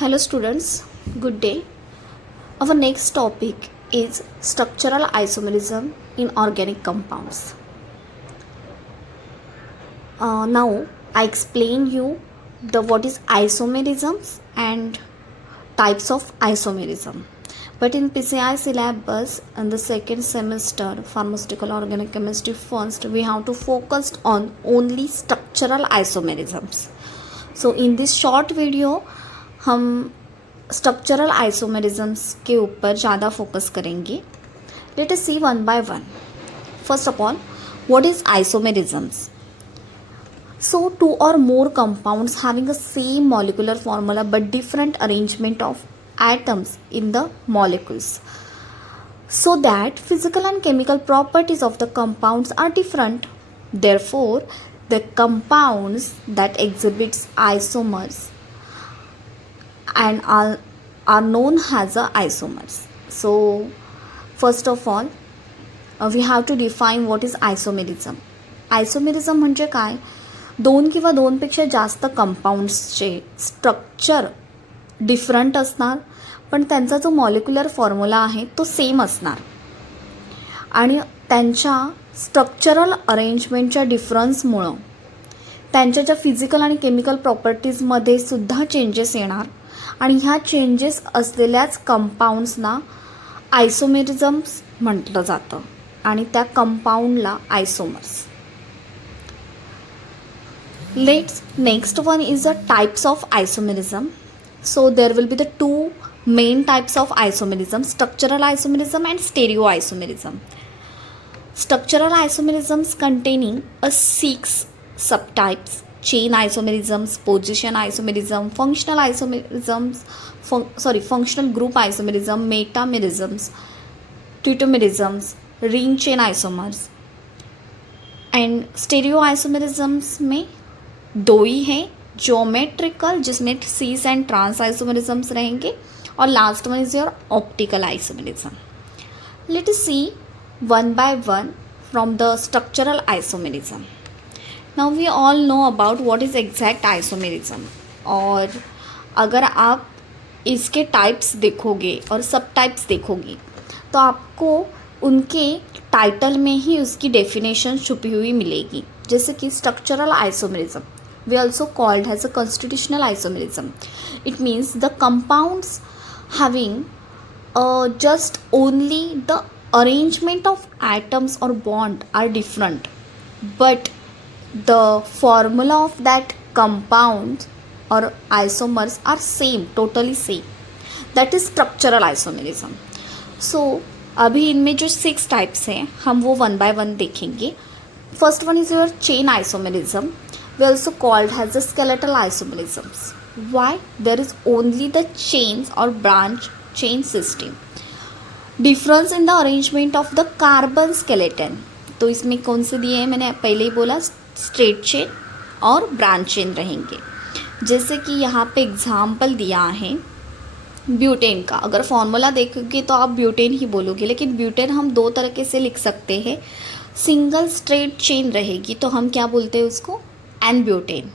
Hello students, good day. Our next topic is structural isomerism in organic compounds. Now I explain you the what is isomerisms and types of isomerism. But in PCI syllabus in the second semester pharmaceutical organic chemistry first we have to focus on only structural isomerisms. So in this short video हम structural isomerisms के ऊपर ज़्यादा focus करेंगे. Let us see one by one. First of all, what is isomerisms? So two or more compounds having a same molecular formula but different arrangement of atoms in the molecules, so that physical and chemical properties of the compounds are different. Therefore, the compounds that exhibits isomers and are known as a isomers. So first of all, we have to define what is isomerism. Isomerism म्हणजे काय? दोन किंवा दोनपेक्षा जास्त कंपाऊंड्सचे structure different असणार, पण त्यांचा जो मॉलिक्युलर फॉर्म्युला आहे तो सेम असणार आणि त्यांच्या स्ट्रक्चरल अरेंजमेंटच्या डिफरन्समुळं त्यांच्या ज्या फिजिकल आणि केमिकल प्रॉपर्टीजमध्ये सुद्धा चेंजेस येणार आणि ह्या चेंजेस असलेल्याच कंपाऊंड्सना आयसोमेरिझम्स म्हटलं जातं आणि त्या कंपाऊंडला isomers. Let's next one is the types of isomerism. So there will be the two main types of isomerism, structural isomerism and stereoisomerism. Structural isomerisms containing a 6 subtypes: chain isomerisms, position isomerism, functional isomerisms, functional group isomerism, metamerisms, tautomerisms, ring chain isomers. And stereoisomerisms में दो ही हैं, geometrical जिसमें सीस and trans isomerisms रहेंगे, और last one is your optical isomerism. Let us see one by one from the structural isomerism. Now we all know about what is exact isomerism, और अगर आप इसके टाइप्स देखोगे और सब टाइप्स देखोगे तो आपको उनके टाइटल में ही उसकी डेफिनेशन छुपी हुई मिलेगी. जैसे कि structural isomerism we also called as a constitutional isomerism. It means the compounds having just only the arrangement of atoms or bond are different, but the formula of that compound or isomers are same, totally same. That is structural isomerism. So अभी इनमें जो 6 types हैं हम वो one by one देखेंगे. First one is your chain isomerism. We also called as the skeletal isomerisms. Why? There is only the chains or branch chain system. Difference in the arrangement of the carbon skeleton. तो इसमें कौन से दिए हैं? मैंने पहले ही बोला straight chain और ब्रांच चेन रहेंगे. जैसे कि यहाँ पे एग्जाम्पल दिया है ब्यूटेन का. अगर फॉर्मूला देखोगे तो आप ब्यूटेन ही बोलोगे, लेकिन ब्यूटेन हम दो तरीके से लिख सकते हैं. सिंगल स्ट्रेट चेन रहेगी तो हम क्या बोलते हैं उसको? N butane.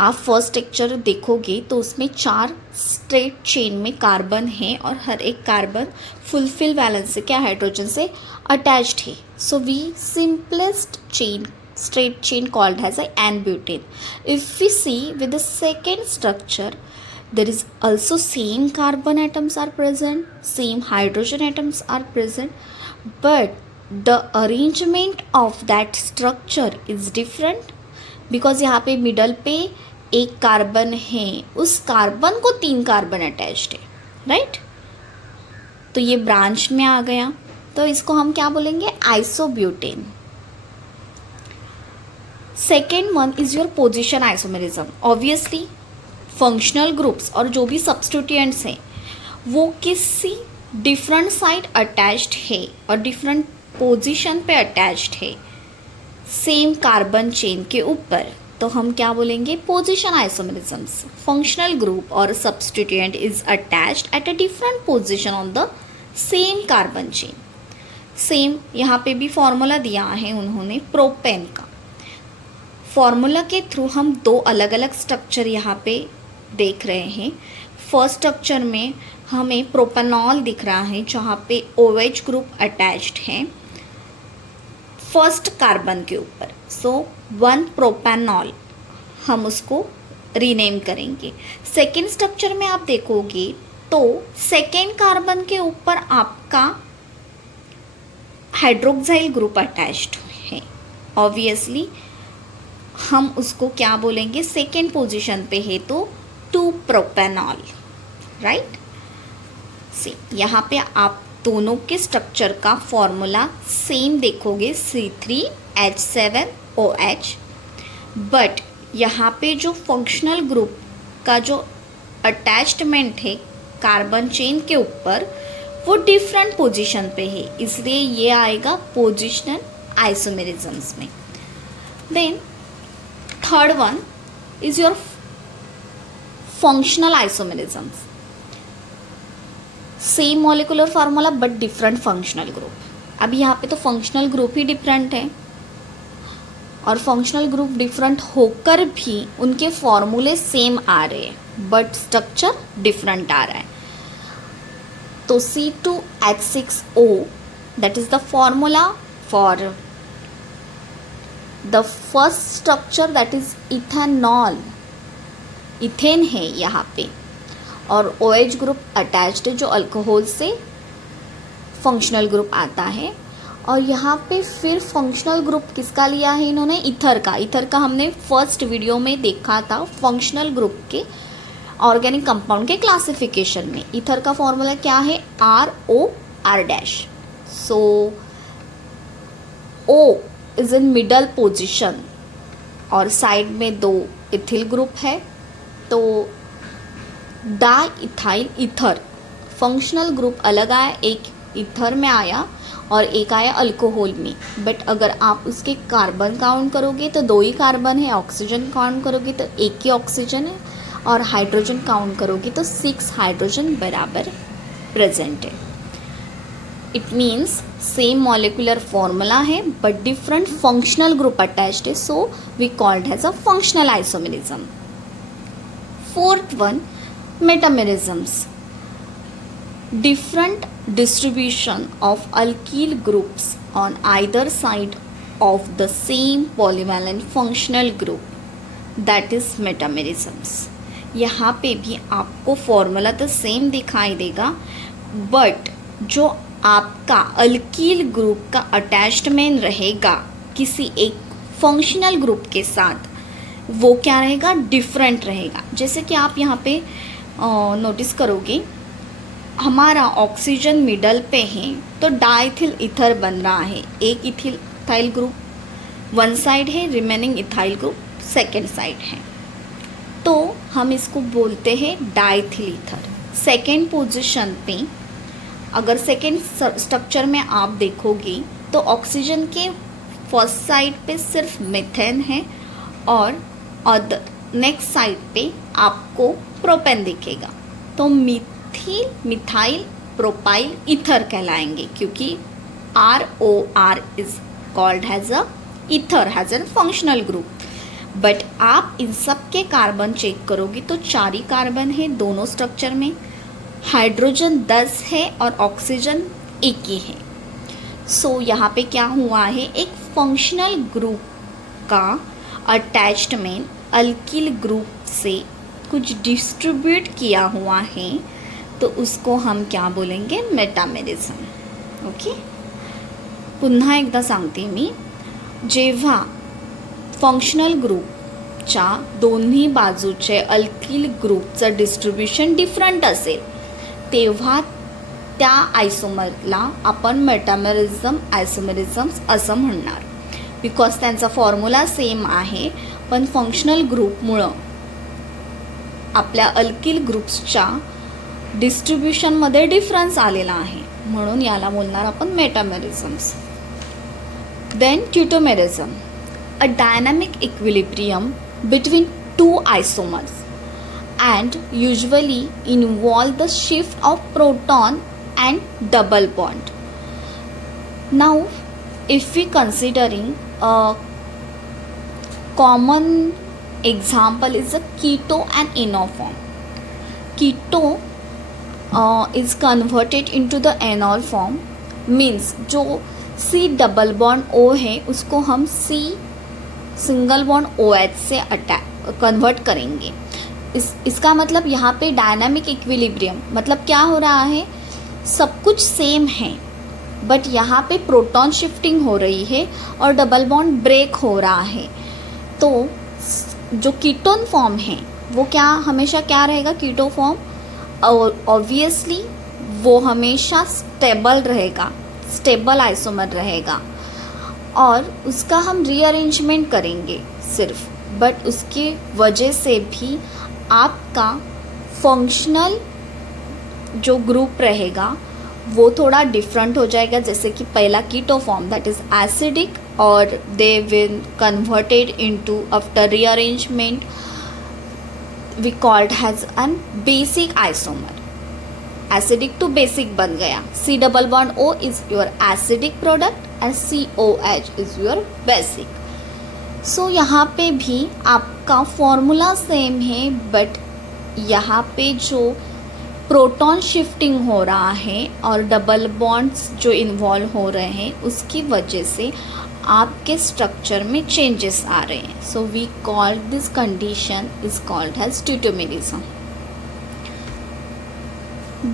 आप फर्स्ट स्ट्रक्चर देखोगे तो उसमें 4 स्ट्रेट चेन में कार्बन है और हर एक कार्बन फुलफिल वैलेंस से क्या हाइड्रोजन से अटैच्ड है. So we simplest chain straight chain called has N butane. If we see with the second structure there is also same carbon atoms are present, same hydrogen atoms are present, but the arrangement of that structure is different. Because यहाँ पे middle पे एक carbon है, उस carbon को 3 carbon attached है, right? तो ये ब्रांच में आ गया, तो इसको हम क्या बोलेंगे? Isobutane. Second one is your position isomerism. Obviously functional groups और जो भी सब्स्टिट्यूएंट्स हैं वो किसी डिफरेंट साइड अटैच्ड है और डिफरेंट पोजिशन पे अटैच्ड है सेम कार्बन चेन के ऊपर, तो हम क्या बोलेंगे? पोजिशन आइसोमेरिज्म्स. फंक्शनल ग्रुप और substituent is attached at a different position on the same carbon chain. Same यहाँ पे भी फॉर्मूला दिया है उन्होंने प्रोपेन का. फॉर्मूला के थ्रू हम 2 अलग अलग स्ट्रक्चर यहाँ पे देख रहे हैं, फर्स्ट स्ट्रक्चर में हमें प्रोपेनॉल दिख रहा है जहाँ पे OH ग्रुप अटैच्ड है फर्स्ट कार्बन के ऊपर। सो 1 प्रोपेनॉल हम उसको रीनेम करेंगे। सेकेंड स्ट्रक्चर में आप देखोगे तो सेकेंड कार्बन के ऊपर आपका हाइड्रोक्साइल ग्रुप अटैच्ड है। ऑब्वियसली हम उसको क्या बोलेंगे, सेकेंड पोजीशन पे है तो 2 प्रोपेनॉल, राइट। सी यहाँ पे आप दोनों के स्ट्रक्चर का फॉर्मूला सेम देखोगे, C3H7OH, बट यहाँ पे जो फंक्शनल ग्रुप का जो अटैचमेंट है कार्बन चेन के ऊपर वो डिफरेंट पोजीशन पे है, इसलिए ये आएगा पोजिशनल आइसोमेरिज्म्स में। Then third one is your functional isomerisms, same molecular formula but different functional group. अब यहाँ पे तो फंक्शनल ग्रुप ही डिफरेंट है और फंक्शनल ग्रुप डिफरेंट होकर भी उनके फॉर्मूले सेम आ रहे हैं बट स्ट्रक्चर डिफरेंट आ रहा है। तो C2H6O that is the formula for the first structure that is ethanol, ethane है यहाँ पे, और OH ग्रुप अटैच्ड है जो अल्कोहल से फंक्शनल ग्रुप आता है। और यहाँ पे फिर फंक्शनल ग्रुप किसका लिया है इन्होंने, ईथर का। ईथर का हमने फर्स्ट वीडियो में देखा था फंक्शनल ग्रुप के ऑर्गेनिक कंपाउंड के क्लासिफिकेशन में। ईथर का फॉर्मूला क्या है, ROR-। So O is in middle position और साइड में 2 इथिल ग्रुप है, तो di ethyl ether functional group अलग आया, एक ईथर में आया और एक आया अल्कोहल में। बट अगर आप उसके कार्बन काउंट करोगे तो 2 ही कार्बन है, ऑक्सीजन काउंट करोगे तो 1 ही ऑक्सीजन है, और हाइड्रोजन काउंट करोगे तो 6 हाइड्रोजन बराबर प्रेजेंट है। It means same molecular formula है but different functional group attached है, so we called as a functional isomerism. Fourth one, metamerisms, different distribution of alkyl groups on either side of the same polyvalent functional group, that is metamerisms। यहाँ पे भी आपको formula तो same दिखाई देगा but जो आपका अल्कील ग्रुप का अटैचमेंट रहेगा किसी एक फंक्शनल ग्रुप के साथ वो क्या रहेगा, डिफरेंट रहेगा। जैसे कि आप यहाँ पे नोटिस करोगे हमारा ऑक्सीजन मिडल पे है तो डाइथिल ईथर बन रहा है, एक इथाइल ग्रुप वन साइड है, remaining ethyl group second side है, तो हम इसको बोलते हैं डाइथिल ईथर। सेकेंड पोजीशन पे अगर सेकेंड स्ट्रक्चर में आप देखोगे तो ऑक्सीजन के फर्स्ट साइड पे सिर्फ मीथेन है और अदर नेक्स्ट साइड पे आपको प्रोपेन दिखेगा, तो मिथाइल प्रोपाइल ईथर कहलाएंगे क्योंकि ROR is called has a ether, has a functional group. But आप इन सब के कार्बन चेक करोगे तो 4 ही कार्बन है दोनों स्ट्रक्चर में, हाइड्रोजन 10 है और ऑक्सीजन 1 ही है। सो यहाँ पे क्या हुआ है, एक फंक्शनल ग्रुप का अटैचमेंट अल्किल ग्रुप से कुछ डिस्ट्रीब्यूट किया हुआ है, तो उसको हम क्या बोलेंगे, मेटामेरिझम। ओके, पुन्हा एकदा सांगते मी, जेव्हा फंक्शनल ग्रुपच्या दोन्ही बाजूचे अल्किल ग्रुपचं डिस्ट्रीब्युशन डिफरंट असेल तेव्हा त्या आयसोमरला आपण मेटामेरिझम आयसोमेरिझम्स असं म्हणणार, बिकॉज त्यांचा फॉर्म्युला सेम आहे पण फंक्शनल ग्रुपमुळं आपल्या अल्किल ग्रुप्सच्या डिस्ट्रीब्युशनमध्ये डिफरन्स आलेला आहे, म्हणून याला बोलणार आपण metamerisms. Then tautomerism, a dynamic equilibrium between two isomers and usually involve the shift of proton and double bond. Now if we considering a common example is a keto and enol form. Keto is converted into the enol form, means जो C double bond O है उसको हम C single bond OH से convert करेंगे. इसका मतलब यहाँ पे डायनामिक इक्विलिब्रियम, मतलब क्या हो रहा है, सब कुछ सेम है बट यहाँ पे प्रोटॉन शिफ्टिंग हो रही है और डबल बॉन्ड ब्रेक हो रहा है. तो जो कीटोन फॉर्म है वो क्या हमेशा क्या रहेगा, कीटो फॉर्म ऑब्वियसली वो हमेशा स्टेबल रहेगा, स्टेबल आइसोमर रहेगा और उसका हम रीअरेंजमेंट करेंगे सिर्फ, बट उसकी वजह से भी आपका फंक्शनल जो ग्रुप रहेगा वो थोड़ा डिफरेंट हो जाएगा. जैसे कि पहला keto form that is acidic और they will converted into after rearrangement we called has an basic isomer. Acidic to basic बन गया. C double bond O is your acidic product and COH is your basic. So यहाँ पे भी आपका formula same है but यहाँ पे जो प्रोटॉन शिफ्टिंग हो रहा है और डबल बॉन्ड्स जो इन्वॉल्व हो रहे हैं उसकी वजह से आपके स्ट्रक्चर में चेंजेस आ रहे हैं. So we call this condition is called as tautomerism.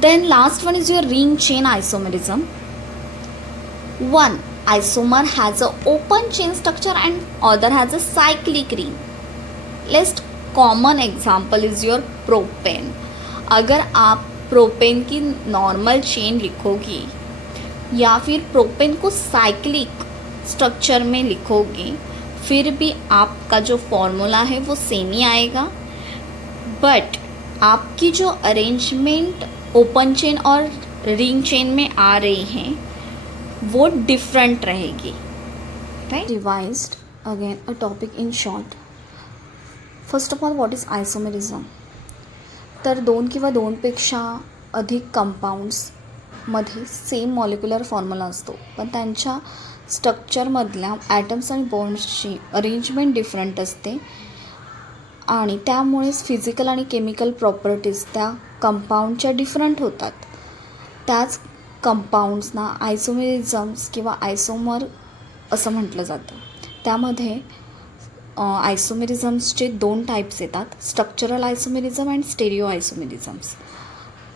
Then last one is your ring chain isomerism. One isomer has a open chain structure and other has a cyclic ring. Least common example is your propane. अगर आप propane की normal chain लिखोगी या फिर propane को cyclic structure में लिखोगे फिर भी आपका जो फॉर्मूला है वो सेम ही आएगा, बट आपकी जो अरेंजमेंट ओपन चेन और रिंग चेन में आ रही हैं वो डिफरेंट रहेगी. Right. Revised again a topic in short. First of all what is isomerism. तर दोन किंवा दोनपेक्षा अधिक कंपाऊंड्समध्ये सेम मॉलिक्युलर फॉर्म्युला असतो पण त्यांच्या स्ट्रक्चरमधल्या ॲटम्स आणि बॉन्ड्सची अरेंजमेंट डिफरंट असते आणि त्यामुळेच फिजिकल आणि केमिकल प्रॉपर्टीज त्या कंपाऊंडच्या डिफरंट होतात. त्याच कंपाऊंड्सना आयसोमेरिझम्स किंवा आयसोमर असं म्हटलं जातं. त्यामध्ये आयसोमेरिझम्सचे दोन टाईप्स येतात, structural isomerism and stereo isomerisms.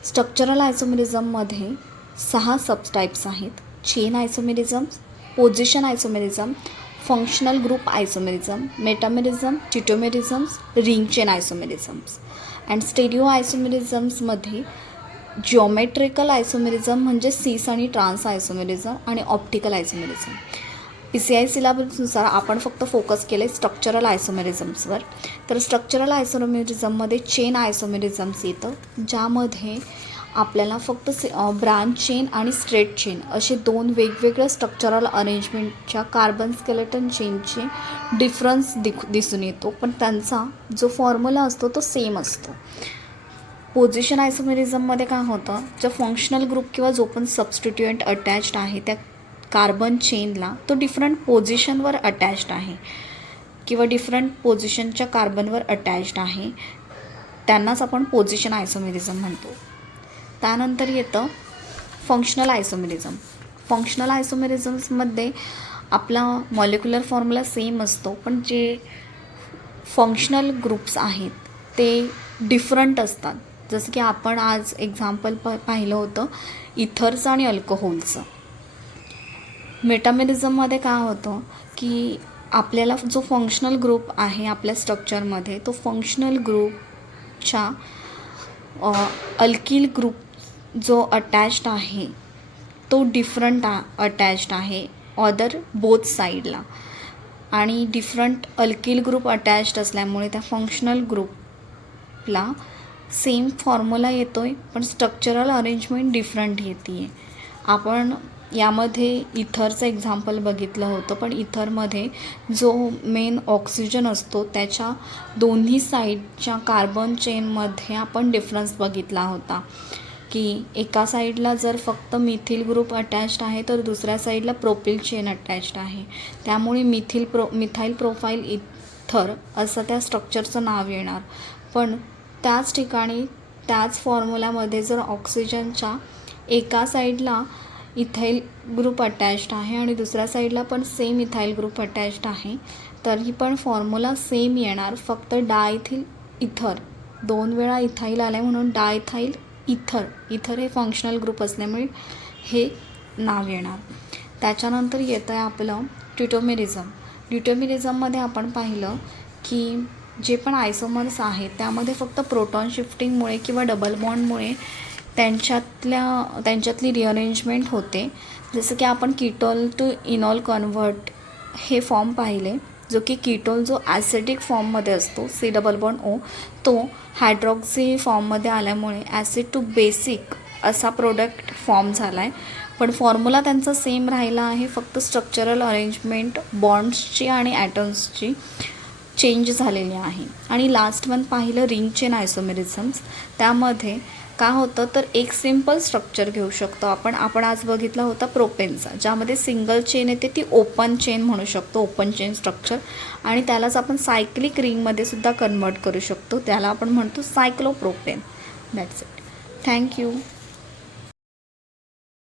Structural आयसोमेरिझममध्ये 6 सबटाईप्स आहेत. Chain isomerisms, position isomerism, functional group isomerism, metamerism, tautomerisms, ring chain isomerisms. And stereo आयसोमेरिझम्समध्ये जिओमेट्रिकल आयसोमेरिझम म्हणजे सिस आणि ट्रान्स आयसोमेरिझम आणि ऑप्टिकल आयसोमेरिझम. PCI सिलेबसनुसार आपण फक्त फोकस केले स्ट्रक्चरल आयसोमेरिझम्सवर. तर स्ट्रक्चरल आयसोमेरिझममध्ये चेन आयसोमेरिझम्स येतं ज्यामध्ये आपल्याला फक्त ब्रांच चेन आणि स्ट्रेट चेन असे दोन वेगवेगळ्या स्ट्रक्चरल अरेंजमेंटच्या कार्बन स्केलेटन चेनचे डिफरन्स दिसून येतो, पण त्यांचा जो फॉर्म्युला असतो तो सेम असतो. पोझिशन आयसोमेरिझममध्ये काय होतं, जो फंक्शनल ग्रुप किंवा जो पण सबस्टिट्युएंट अटॅच्ड आहे त्या कार्बन चेनला तो डिफरंट पोझिशनवर अटॅच्ड आहे किंवा डिफरंट पोझिशनच्या कार्बनवर अटॅच्ड आहे, त्यांनाच आपण पोझिशन आयसोमेरिझम म्हणतो. त्यानंतर येतं फंक्शनल आयसोमेरिझम. फंक्शनल आयसोमेरिझम्समध्ये आपला मॉलिक्युलर फॉर्म्युला सेम असतो पण जे फंक्शनल ग्रुप्स आहेत ते डिफरंट असतात. जसं की आपण आज एक्झाम्पल पाहिलं होतं इथरचं आणि अल्कोहोलचं. मेटामेरिझममध्ये काय होतं की आपल्याला जो फंक्शनल ग्रुप आहे आपल्या स्ट्रक्चरमध्ये तो फंक्शनल ग्रुपच्या अल्किल ग्रुप जो अटॅच्ड आहे तो डिफरंट अटॅच्ड आहे ऑदर बोथ साईडला, आणि डिफरंट अल्किल ग्रुप अटॅच्ड असल्यामुळे त्या फंक्शनल ग्रुपला सेम फॉर्म्युला येतो आहे पण स्ट्रक्चरल अरेंजमेंट डिफरंट येते आहे. आपण यामध्ये इथरचं एक्झाम्पल बघितलं होतं, पण इथरमध्ये जो मेन ऑक्सिजन असतो त्याच्या दोन्ही साईडच्या कार्बन चेनमध्ये आपण डिफरन्स बघितला होता की एका साईडला जर फक्त मिथिल ग्रुप अटॅच्ड आहे तर दुसऱ्या साईडला प्रोपिल चेन अटॅच्ड आहे. त्यामुळे मिथाईल प्रोफाईल इथर असं त्या स्ट्रक्चरचं नाव येणार. पण त्याच ठिकाणी त्याच फॉर्म्युल्यामध्ये जर ऑक्सिजनच्या एका साईडला इथाईल ग्रुप अटॅच्ड आहे आणि दुसऱ्या साईडला पण सेम इथाईल ग्रुप अटॅच्ड आहे, तरी पण फॉर्म्युला सेम येणार. फक्त डायथिल इथर 2 वेळा इथाईल आले म्हणून डायथाईल इथर. इथर हे फंक्शनल ग्रुप असल्यामुळे हे नाव येणार. त्याच्यानंतर येतं आहे आपलं ड्यूटोमेरिझम. ड्यूटोमेरिझममध्ये आपण पाहिलं की जे पण आयसोमर्स आहेत त्यामध्ये फक्त प्रोटॉन शिफ्टिंगमुळे किंवा डबल बॉन्डमुळे त्यांच्यातली रिअरेंजमेंट होते. जसं की आपण कीटोल टू इनॉल कन्व्हर्ट हे फॉर्म पाहिले, जो की कीटोल जो ॲसिडिक फॉर्ममध्ये असतो सी डबल बॉन्ड ओ, तो हायड्रॉक्सी फॉर्ममध्ये आल्यामुळे ॲसिड टू बेसिक असा प्रोडक्ट फॉर्म झाला आहे. पण फॉर्म्युला त्यांचा सेम राहिला आहे, फक्त स्ट्रक्चरल अरेंजमेंट बॉन्ड्सची आणि ॲटम्सची चेंज झालेली आहे. आणि लास्ट वन पाहिलं रिंग चेन आयसोमेरिझम्स. त्यामध्ये काय होतं तर एक सिम्पल स्ट्रक्चर घेऊ शकतो आपण आज बघितला होता प्रोपेनचा, ज्यामध्ये सिंगल चेन येते ती ओपन चेन म्हणू शकतो, ओपन चेन स्ट्रक्चर. आणि त्यालाच आपण सायक्लिक रिंगमध्ये सुद्धा कन्वर्ट करू शकतो, त्याला आपण म्हणतो सायक्लोप्रोपेन. That's it. थँक्यू.